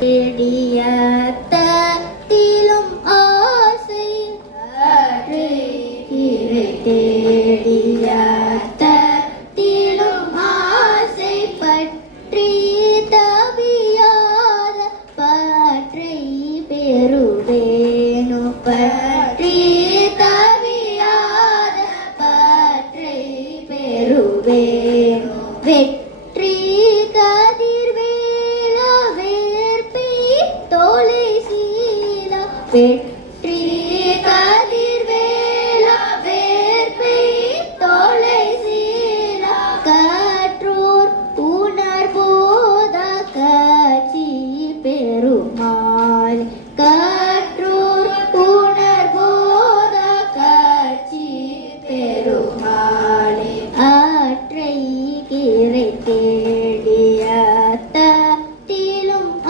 தேடியத்திலும் ஆசை அற்றே தேடியத்திலும் ஆசை பற்றி தவியாத பற்றை பெறுவேனு பற்றி தவியாத பற்றை பெறுவேனு வெற்றி கதிர்வேல வேற்பை தோலை சீல வெற்றி கதிர்வேல வேற்பை தோலை சீல கற்றோர் உணர்போத காட்சி பெருமாள் கற்றோர் உணர்போத காட்சி பெருமாளே ஆற்றை கிரை தேடியத்திலும்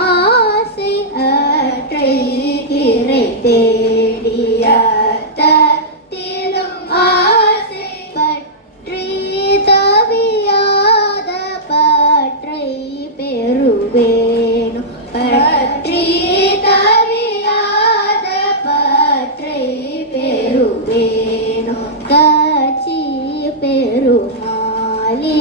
ஆசை ஆற்றை கிரை தேடியத்திலும் ஆசை பற்றி தவியாத பற்றை பெறுவேனு பற்றி தவியாத பற்றை பெறுவேனு காட்சி பெருமாளே.